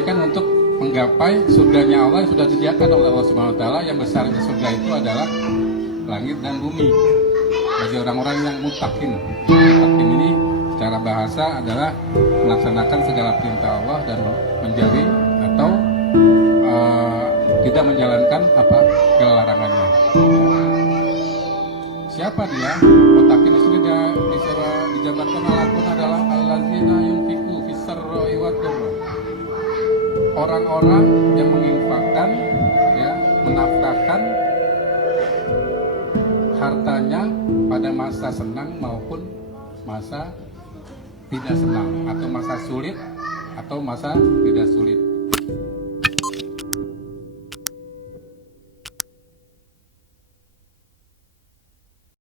kebaikan untuk menggapai surganya Allah yang sudah disediakan oleh Allah Subhanahu wa taala. Yang besarnya surga itu adalah langit dan bumi. Bagi orang-orang yang mutakin. Mutakin ini secara bahasa adalah melaksanakan segala perintah Allah dan menjauhi atau tidak menjalankan apa kelarangannya. Siapa dia? Mutakin di sini dijabarkan alakun adalah allazina yunfiqu fis-sarra'i wad-dharra. Orang-orang yang menginfakkan, ya, menafkahkan hartanya pada masa senang maupun masa tidak senang, atau masa sulit atau masa tidak sulit.